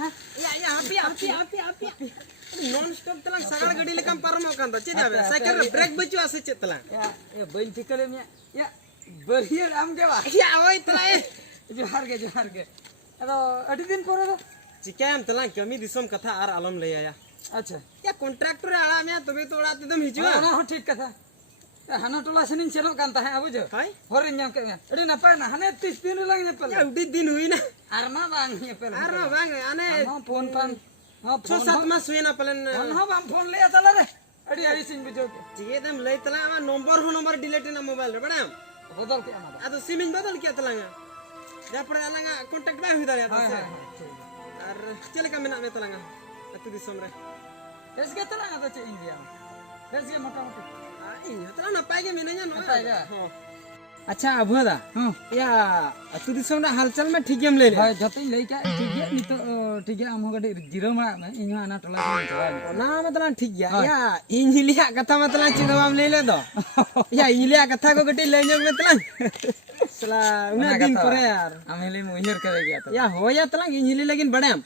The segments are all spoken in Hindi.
हापी नॉन स्टॉप तलांग सगाड़ गड़ी लेकम पारमो कांदा चे जाबे साइकिल रे ब्रेक बचु आसे चे तलांग या बन चिकले में या बरियर आम के बा या ओय तलाए जोहार के अदो अडी दिन पोरे दो चिकाम तलांग कमी दिसम कथा आर आलम ले आया अच्छा या कॉन्ट्रैक्टर आला में तबे तो ओड़ा तदम हिजुआ ना हो ठीक कथा हाना टोला सेनिन चलो कान ता है बुझो हाय होरिन ᱧᱟᱢ के अडी नपाय ना हने 30 दिन लंग ने पले या उडी दिन हुई ना आरमा बांग ने पले आरो बांग आने फोन पान हां 6-7 मास हुई ना पलन हां बाम फोन ले तला रे अडी आई सिंग बुझो के चिकेदम ले तला आमा नंबर डिलीट ना मोबाइल रे बड़ा बदल के आमा आदो सिमिन बदल के तलांगा जा पड़े अलंगा कांटेक्ट बा हुई दाया हां और चले का मेना में तलांगा अतु दिसम रे एस के तला ना चे इंडिया एस के मोटा मोटी तला ना पाएगे मिने냐 नो पाएगा अच्छा अबदा या अतु दिसम ना हालचाल में ठीक गेम ले ले हाय जतई लई का ठीक गे नितो ठीक गे आम गडे जीरो मा में इन आना टोला से चला ना मतलब ठीक गया या इंजिलिया कथा मतलब चिदवाम ले ले दो या इंजिलिया कथा को गटी ले जग में तला सला उना दिन करे यार आमेले मुहिर करे गया तो या हो या तला इंजिली लेकिन बड़ाम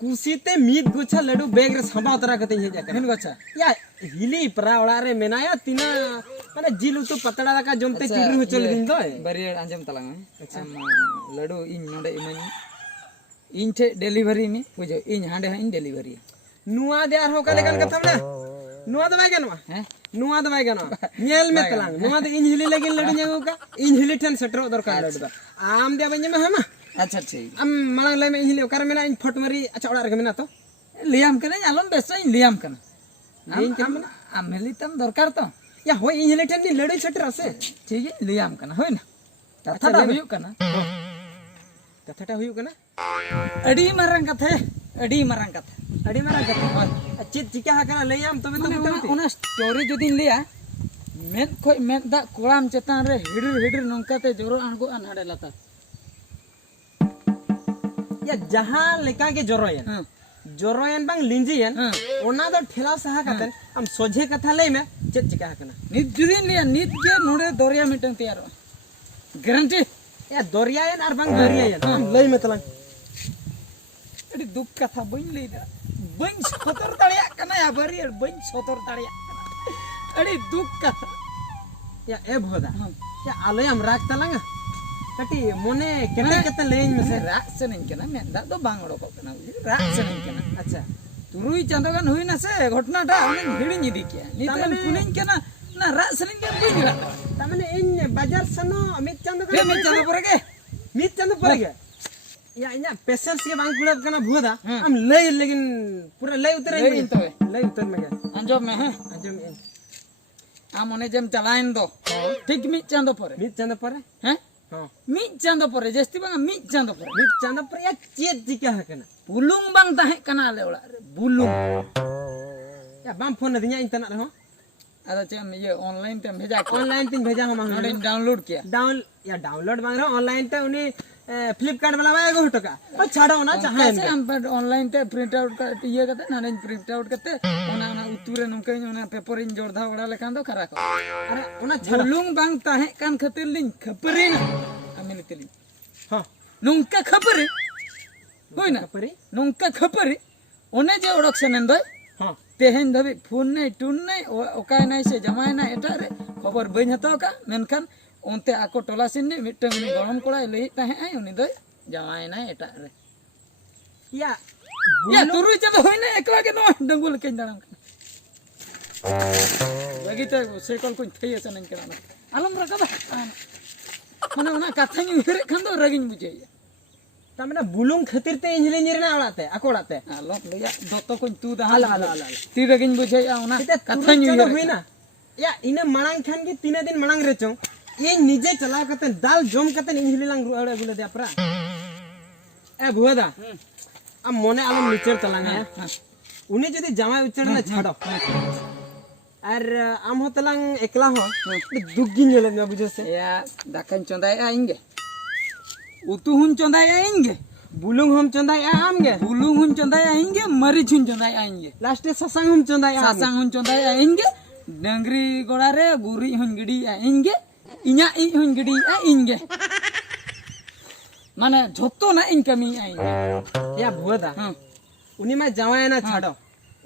कुसीते मीत गुछा लड्डू बैग रे संभा उतरा कते हे जाकर हिन गचा या हिली परा ओड़ा रे मेनाया तिना माने जिल उतु पतड़ा का जमते चिगरू चल दिन दो बरियर आंजम तलांग अच्छा लड्डू इन नोडे इमन इन ठे डिलीवरी में बुझो इन हांडे इन डिलीवरी नुआ देर हो का लेकिन कथा में नुआ दवाई गनवा हैं नुआ दवाई गनवा नेल में तलांग नुआ दे इंहिली लेकिन लड्डू न्यागो का इंहिली ठन सटरो दरकार लड्डू आम दे बजे में हम अच्छा ठीक am malang lay me inhili okar mena in phot mari acha oda rega mena to Liam कने आलम बेस इन लियाम कने इन के मना आमेली तम दरकार तो या होय inhili ठन नि लड्डू छटर से ठीक है लियाम कने होय ना कथा हुयु कना कथाटा हुयु कना अडी मारंग कथा अडी मारा कथा चित चिका हाकना लैयाम तबे तो माने ओना स्टोरी जदिन लिया मेद खोय मेद दा कोळाम चेतान रे हिडिर नंकाते जोरो आणगो अनहाडे लाता या जहां लेका के जोरोयन बांग लिंजियन ओना दो ठेला सहा कतन हम सोझे कथा लई में चित चिका हाकना नित जदिन लिया नित के नोडे दोरिया मिटन तैयार गारंटी या दोरियायन आर बांग दोरियायन हम लई में तलांग अडी दुख कथा बइन लेदा बइन सतर ताड़िया कना या बरियर बइन सतर ताड़िया अडी दुख कथा या ए भोदा या आलयम राख तलांग कटी मोने केते केते लेइन में से राग से नहीं केना मेंदा तो बांग ओडको कना राग से नहीं केना अच्छा तुरुई चांदोगान हुई ना से घटनाटा उन हिड़ी निदी के नितन पुनिन केना ना राग से नहीं के बुझ रहा तामने इन बाजार सनो मित चांदो पे में चांदो परे के या इना पेशेंस के बांग कुड़ब कना भोदा हम लई लेकिन पूरा लई उतरे लई उतर में के अंजो में है अंजो में आ मने जेम चलाइन दो ठीक मित चांदो परे हैं हां मित चांदो परे जस्ती बांग मित चांदो परे या चेत जिका हकना बुलुंग बांग ताहे कना ले ओला रे बुलुंग या बाम फोन दिया इंटरनेट हो अदा चेम ये ऑनलाइन पे भेजा ऑनलाइन तीन भेजा हम डाउनलोड किया डाउनलोड मांग रहा ऑनलाइन पे उन्हें फ्लिपकार्ट वाला वाला गोटो का और छाड़ो ना चाहे हम पर ऑनलाइन ते प्रिंट आउट का ये करते ना प्रिंट आउट करते ओना ओना उतुरे नंके ओना पेपर इन जोड़धा ओड़ा लेखान दो खरा को अरे ओना छाड़ो बुलुंग बांग ताहे कान खतिर लिंग खपरे ना आमेले तेलिंग हां नुंका खपरे होय ना खपरे नुंका खपरे ओने जे ओडक सेनन दो हां तेहेन धबी फोन नै टुन नै ओकाय नै से जमाय ना एटा रे खबर बइन हतो का मेनखान ओनते आको टोला सिन ने मिटंग नि गरम कोड़ा लई ताहे आई उनी दो जमाय ना एटा रे या तुरुई चलो होय ना एकला के नो डंगुल के दाम लगी ते से कल कोन थई से नन केना आलम रकबा माने ओना कथा नि उरे खान दो रगिन बुझे तामने बुलुंग खातिर ते इंजीनियर ना आलाते अकोड़ाते आलम लया दतो कोन तू दा हाला ती रगिन बुझे ओना कथा नि उरे हुई ना या इने मणांग खान की 3 दिन मणांग रेचो ये निजे चला कते दाल जम कते इंजिली लांग रुआड़े गुले दे अपरा ए भुदा अब मोने आलम निचर तलांग है उन्हें जदी जमा उचड़ ना छाड़ो और आम हो तलांग एकला हो दुगिन जले ना बुझे से या दाकन चंदाय आएंगे उतु हुन चंदाय आएंगे बुलुंग हम चंदाय आएंगे बुलुंग हुन चंदाय आएंगे मरीच हुन चंदाय आएंगे लास्ट ससंग हम चंदाय आएंगे डंगरी गोड़ा रे गुरी हुन गिडी आएंगे इना इ हुन गिडी आएंगे माने झोतो ना इनकमी आएंगे या भुदा उनी मा जावायना छाड़ो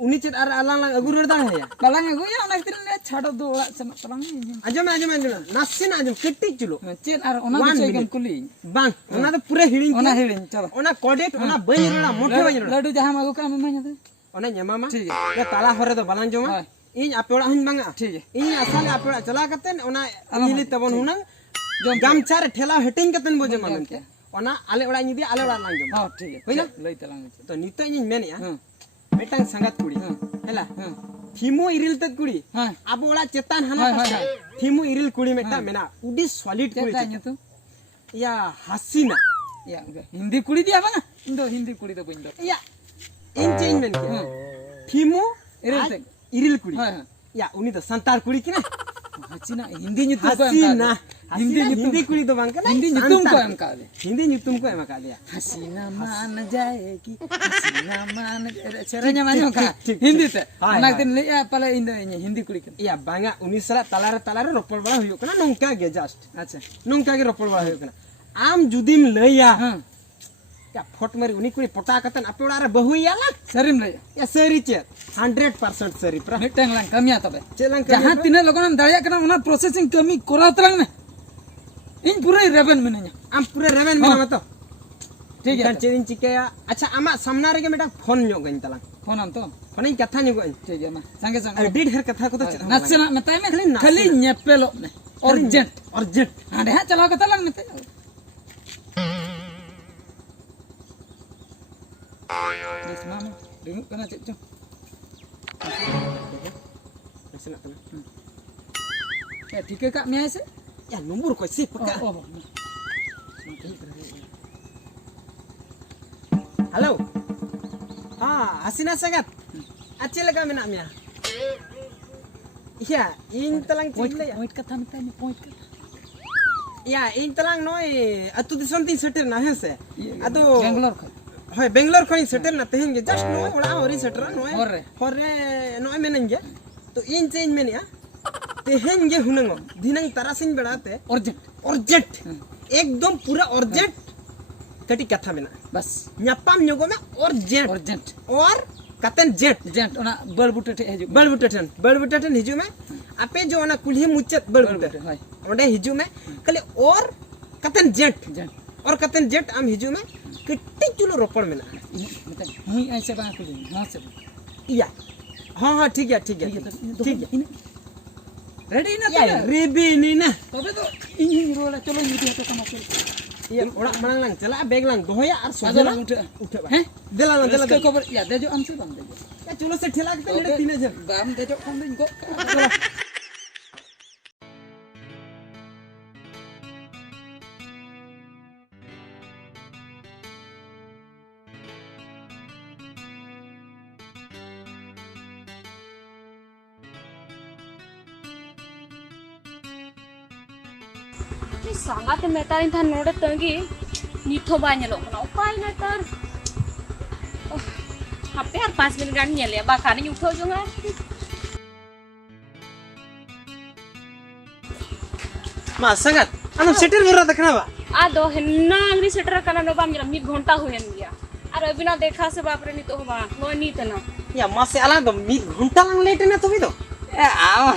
उनी चेत आर आलांग लांग अगुर दाड़ है balang aguya ona kitin le chhado do ola senok talang आजम आजम आजम नासिन आजम कट्टी चलो chen ar ona One bisoy gam minute. kuli बांग ओना तो पूरे हिडिंग ona hirin chalo ओना कोडेट ओना बई रोड़ा मोठे बई रोड़ा ladu jaham agu ka mamanya de ओना यमामा ठीक ये ताला हरे तो बालांग जोमा हाय इन आपे ओड़ा हन बांगा ठीक है इन असल आपे ओड़ा चला कतेन ओना इली तबन हुनंग जम गामचार ठेला हेटिंग कतेन बोजे मानते ओना आले ओड़ा निदी आले ओड़ा लांग जोमा ha ठीक है होइना lei talang तो नितो इन मेनिया ha मेटांग संगत कुड़ी हेला ha थीमो इरिल तक कुड़ी ha अब ओड़ा चेतान हना हाय, हाय, पासा थीमो इरिल कुड़ी मेटा मेना उडी सॉलिड कुड़ी cheta nyutu या हसीना ya udah hindi kuli dia bang indo hindi kuli do buindo या इन चेंज मेन के थीमो इरिल तक इरिल कुड़ी ha ha या उनी तो संतार कुड़ी की ना hacina hindi nyutu ko em हसीना ka hindi nyutu हिंदी कुड़ी तो बांग hindi nyutum ko em ka de Hindi nyutum ko एमा का दिया hasina man jaeki hasina man seranya manyo ka ठीक, hindi te हाय, ona हाय। kitin le ya pala indo hindi kuli kan या बांगा उनी सला तालारे रोपड़ बड़ा हुयो कना नोंका गे जस्ट acha नोंका गे रोपड़ बड़ा हुयो कना आम जुदीम लैया ha या फोट मरी उनी कुड़ी पटा कतन अपेड़ा रे बहु याला serim le या सरी चे 100% सरी प्रा mitang lang kami tobe चेलांग jahan tina logon am daya kana ona processing kami korau terang ne in pura reven menanya आम पूरे रेवेन में मत ठीक है kan चेदिन चिकेया अच्छा आमा सामना रे मेटा फोन न्यो गइन तलांग phone am to phone in कथा न्यो गइन ठीक है ma sange sang एडिट हर कथा को तो nasena metai me खाली नाच khali nyepelo me urgent urgent ade ha chalo kata lang mete Yes, mama. Dengar kana cek cok. ऐसे ना तना Ya, tiga kak mia se. या नंबर को से पक्का Oh, oh. हेलो हाँ हसीना संगत अच्छी लगा मेना मिया या इन तलांग चिल्ले Point kata mete ni point kata. या इन तलांग नोय अतु दिसम तीन सेटर ना है से अतो Bangalore kau. হয় বেঙ্গালোর খনি সেটেল না তেহেন গে জাস্ট নয় ওড়া ওরি সেটেল নয় Hore. হরে নয় মেনেন গে তো ইন চেঞ্জ মেনিয়া তেহেন গে হুনঙ্গ দিনং তারাসিন বেড়াতে Urgent. अर्जेंट एकदम पूरा अर्जेंट कटी कथा मेना Bas. न्यापाम न्योगो में अर्जेंट Urgent. और कतन jet Urgent. Ona berbute te haju. बड़बुटन हिजू में आपे जो ना कुल्ही मुच्चत बड़बुट Hai. ओंडे हिजू में कले और कतन जेट Urgent. और कतन जेट आम हिजू में कट्टी चुलो रोपड़ मेना Ini mete. Hui ai se bang kuli. Ha se. या हाँ हाँ ठीक है ठीक है ठीक है Ini. Ready na या to? रेबी नी ना Tobe to ini rola chalo ini dia to sama kuli. ये ओड़ा मनंग लंग चला बैग लंग दोया और Ada सोजला lang udah. उठे बा Heh? दिला ना दिला Reska cover. Ya, dejo am se bang dejo. या चलो से ठेला के ले तीन जन Bam dejo kan din ko. sangat metal intan node tangi nitho ba nyelo kana upai na tar hape har 5 minit gan nyele ba kani utho jonga मा संगत अनु सेटर बरा देखना बा ado henna angri setter kana no bam nyela mid ghonta hoyen gya ar abina dekha se baap re nito ba no nitna या मा से अला दो मी घंटा लंग लेट ना तभी तो Am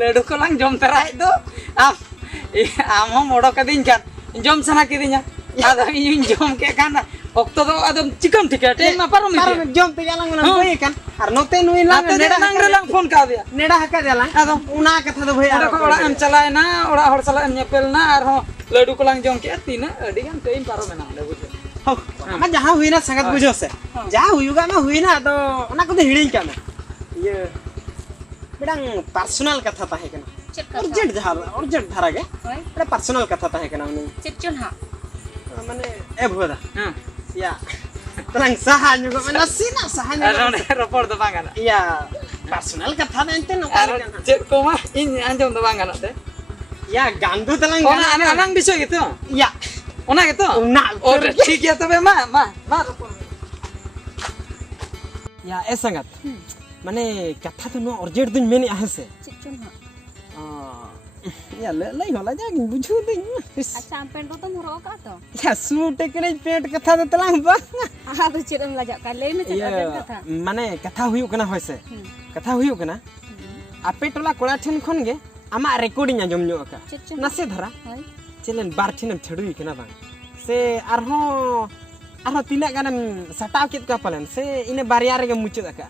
ledu ko lang jom terai do. Am ho modo kadin kan. Jom sana kidinya. Ado in jom ke kan. Okto do ado chikom thike ten ma parom par ite. में जम ते जालंग ना होय कन और नोते नुई लंग Neda nang re lang phone ka dia. नेड़ा हका जालंग Ado उना कथा दो भई ada ko ora am chalai na ora hor chalai am nyepel na ar ho ledu ko lang jom ke tina adi kan tein parom na le bujhe. मा जहां हुई ना संगत बुझो से जहां हुईगा ना हुई ना तो उना को हिड़िंग का में ये बिडंग पर्सनल कथा ताहे कना अर्जेंट जहां अर्जेंट धारा के hoy बड़ा पर्सनल कथा ताहे कना उनी chechon ha माने ए भोदा Ha. या तरंग सहान को मैं नसीना सहान Aro ne report do bangana. या पर्सनल कथा नते no Aro cek ko ma in anjom do bangana te. या गांगु तलंग Ona anang biso gitu. या Ona gitu. उना Oh, ठीक ya तबे ma report. या ए संगत माने कथा तो नो अर्जेंट दिन मेनी आहे से chechon ha Ya lay hola jang buju ding. अच्छा हम पेंट तो मोरो का तो Ya suit kene pet katha do talang ba. हां तो चिरम लजा का ले में चला पेंट का था माने कथा हुयु kana hoise. Katha huyu kana. Ape tola kola then khon ge ama recording ajom nyo ka. Nase dhara. हाय Chelen bar thenem chhedui kana bang. Se arho tina ganam sataw kit ka palen se ine barya rege muchud aka.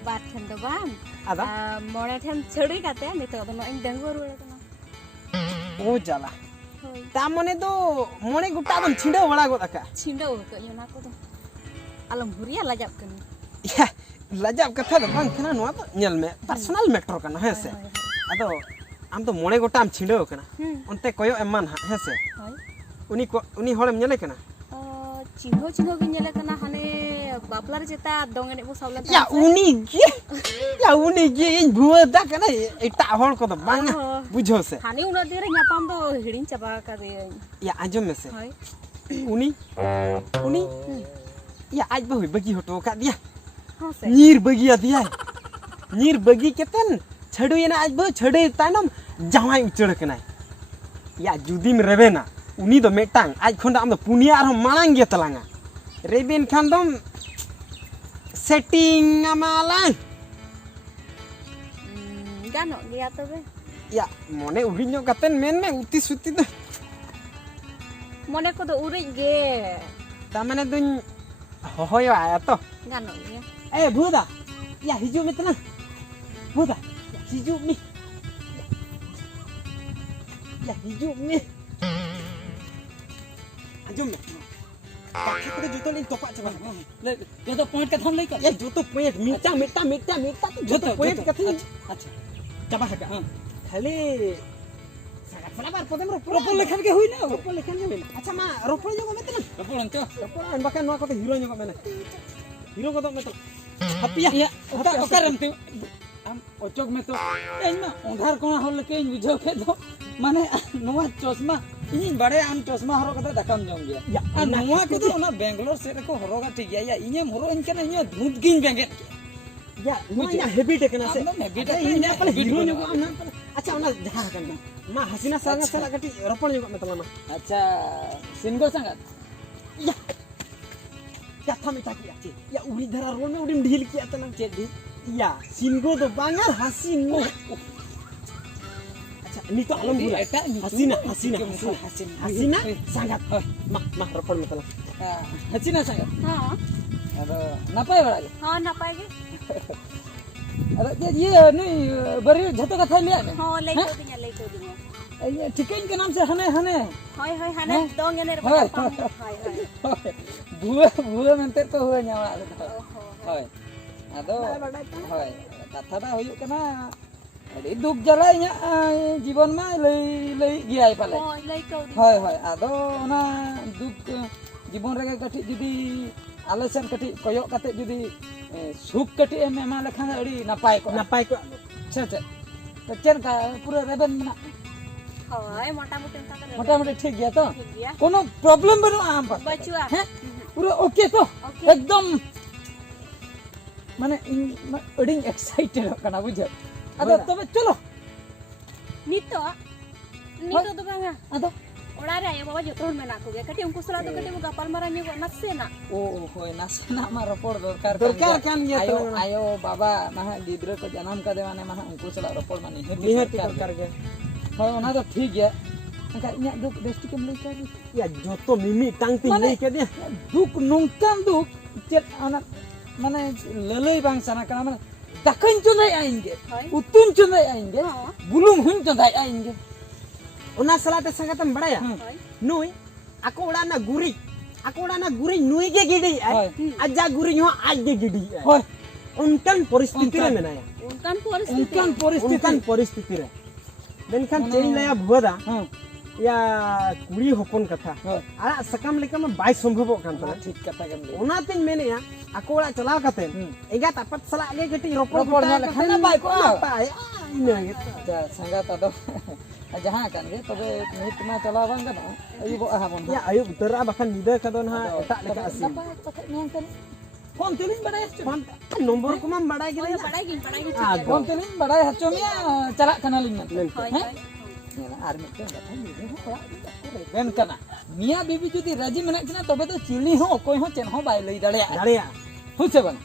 बात ठन तो बाम Ada मोने ठन छड़ी काते नितो तो इन डेंगू रुले तो o jala. होय Ta mone do mone gota dam chinde wala god aka. छिंडो को योना को तो अलम हुरिया लजाब कन Ya lajab katha do bang kana no to nyel me personal matter kana hese. Ado am to mone gota am chinde kana. Onte koyo eman hese. Hi Uni holem nyele kana. चिन्हो चिन्हो गिन जले कना हने बापलार जेता दोंगने बो सावला Ya uni ge in bua da kana eta hol ko do bang bujho se. हानि उना देरे न्यापाम दो हिडिन चबा का दे Ya anjom me se. हाय Uni ya aj ba bagi hoto ka dia. हां से Nyir bagi dia. Nyir bagi keten chhadu yana aj ba chhade tanam jawai uchad kana. Ya judim rebena uni do metang aj khonda am do punia ar malang ge talanga. Reben khan dom setting amalang. गानो गया तो बे Ya mone urinyo katen men me uti suti do. मने को तो उरे गे Tamane dun hoyo aya to. गानो गया Eh buda. Ya hiju me tenang. Buda. Ya hiju mi. Ya hiju mi. Anjum me. Kaki ko juto lin topak coba. ले जो तो पॉइंट का थम ले कर Ya juto point mita juto point kati. अच्छा Coba haga. Khali sangat sabar podem proper ropor लेखन के हुई ना ropor lekhan ge men. Acha ma ropor jogo me tenang. Proper अंतो Ropor an bakan no ko hero jogo me. Hero ko do me to. Hapia. या ओका रमते हम ओचोक में तो एनमा उधार कोना होल के बुझो के तो माने नोवा चश्मा इन बड़े आम चश्मा हरो कते दकाम जम गया या आ नोवा को तो ना बेंगलोर से को हरोगा ठीक गया या इने हरो इनके ना इने धूप गिन बेंगेट Ya, ya habit kan ase. Am habit Ini apa habit hero bana. juga am. Acha ona jaha kan. Ma hasina sanga sala kati ropor juga metalama. अच्छा सिंगो संगत Ya. Ya thami taki ache. Ya uri dhara rol me udim dhil kiya tanang che di. Ya, singo do bangar hasin mo. Acha, ini to alam gula. Hasina sangat. Ma ropor metalam. हसीना संगत हां अब नपाय बड़ा हां ना पाएगे अरे ये नहीं बरी झतो कथा लिया ने हां ले को दिया ये ठिकेन के नाम से हने हने हाय हाय हने दोंगने रे हाय हाय हाय बुआ मेंते तो हुआ न्यावा हाय आदो हाय कथा दा हुयु कना अडी दुख जला इया जीवन में लई गियाय पाले हां ले को हाय हाय आदो ना दुख जीवन रे कटी जुदी आलोचन कटी कयो कते जुदी सुख कटी एम एमा लेखान अडी नापाय को Napai ko. अच्छा अच्छा तो चल का पूरा रेबन में हाय मोटा मोटा मोटामोटी ठीक गया तो ठीक गया कोनो प्रॉब्लम बनो आम पर बचुआ हैं पूरा ओके तो ओके। एकदम माने अडी एक्साइटेड कना बुझे अदो तबे चलो नितो तो बांगा अदो ओड़ा रे आयो बाबा जतोन मेना को गे कटी उनको सला तो कटी गपाल मारा नि नसे ना ओ होय नासना मा रपोड़ दरकार Dorkar kan ya आयो telang. आयो बाबा महा गिद्र को जन्म का देवाने महा उनको सला रपोड़ माने Lihat dorkar ge. होय ओना तो ठीक है का इnya दुख देष्टि के लई कर Ya joto mimi tang ting Mana? lei ke dia. दुख नोंकान दुख चेत आना माने ललई बांग सना कना माने दखन चुनाई आएंगे हाय उतुन चुनाई आएंगे हां बुलुम हुन चुनाई आएंगे Ona salate sangatam badaya. हाय Nui aku udah na guri nui ge gidi Hoy. aja guri ho aj ge gidi होय unkan परिस्थिति re Unkan. menaya उनकान परिस्थिति उनकान परिस्थिति unkan परिस्थिति re menkan cei laya buada हां ya kuri hopon katha होय ara sakam leka ma bai sombhobok kan tara ठीक कथा गन ले ona tin menaya aku udah chalaw katen ega tapat sala ge geti ropor Ropor nya lekhan na bai ko. pai ina gitu अच्छा संगा तदो जहां kan ge तबे नित मा चला बांग ना अई बो आहा बन ya ayo utara bahkan nida kadon ha etak leka asin apa pakai nyang kan phone तेलिन बड़ाय Phone nomor ko mam badai ओए gila पढ़ाई की Ah, फोन तेलिन बड़ाय हचो में चला कना लिन men हाय हैं? हाय ᱟᱨ ᱢᱤᱫᱴᱮᱱ ᱠᱟᱛᱷᱟ ᱧᱤᱫᱟᱹ ᱦᱚᱸ ᱚᱲᱟᱜ ᱨᱮ ᱵᱟᱠᱚ ᱨᱮᱵᱮᱱ ᱠᱟᱱᱟ ᱢᱤᱭᱟ ᱵᱤᱵᱤ ᱡᱩᱫᱤ ᱨᱟজি ᱢᱮᱱᱟᱜ ᱠᱤᱱᱟ ᱛᱚᱵᱮ ᱫᱚ ᱪᱤᱞᱤ ᱦᱚᱸ ᱚᱠᱚᱭ ᱦᱚᱸ ᱪᱮᱫ ᱦᱚᱸ ᱵᱟᱭ ᱞᱟᱹᱭ ᱫᱟᱲᱮᱭᱟᱜᱼᱟ ᱫᱟᱲᱮᱭᱟᱜᱼᱟ ᱦᱩᱸ ᱥᱮ ᱵᱟᱝ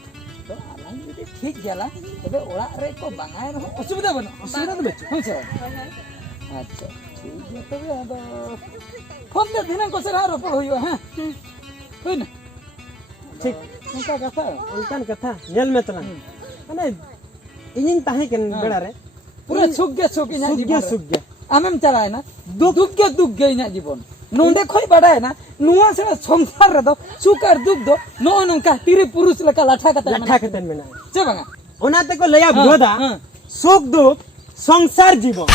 ᱛᱚ ᱟᱞᱟᱝ ᱡᱩᱫᱤ ᱴᱷᱤक ᱜᱮᱭᱟᱞᱟᱝ ᱛᱚᱵᱮ ᱚᱲᱟᱜ ᱨᱮ ᱠᱚ ᱵᱟᱝᱟᱭ ᱨᱮᱦᱚᱸ ᱚᱥᱩᱵᱤᱫᱷᱟ ᱵᱟᱹᱱᱩᱜᱼᱟ ᱚᱥᱩᱵᱤᱫᱷᱟ ᱫᱚ ᱵᱟᱹᱪᱩᱜ ᱦᱩᱸ ᱥᱮ ᱵᱟᱝ ᱟᱪᱪᱷᱟ ᱴᱷᱤक ᱜᱮᱭᱟ ᱛᱚᱵᱮ ᱟᱫᱚ ᱯᱷᱳᱱ ᱛᱮ ᱫᱷᱤᱱᱟᱹᱝ ᱠᱚᱥᱮ ᱦᱟᱸᱜ ᱨᱚᱯᱚᱲ ᱦᱩᱭᱩᱜᱼᱟ ᱦᱮᱸ ᱦᱩᱭᱱᱟ ᱴᱷᱤᱠ ᱚᱱᱠᱟ ᱠᱟᱛᱷᱟ ᱚᱱᱠᱟᱱ ᱠᱟᱛᱷᱟ ᱧᱮᱞ ᱢᱮ ᱛᱟᱞᱟᱝ ᱢᱟᱱᱮ ᱤᱧᱤᱧ ᱛᱟᱦᱮᱸ ᱠᱟᱱ ᱵᱮᱲᱟ ᱨᱮ पूरा सुख गे सुख इना सुख जीवन गे सुख गे आमेम चलाए ना दुख गे इना जीवन नोंडे खोय बाडाय ना नुवा से संसार रे दो सुख और दुख दो नो नंका तीरे पुरुष लका लाठा कता लाठा कतन मेना चे बांगा ओना ते को लया भोदा सुख दुख संसार जीवन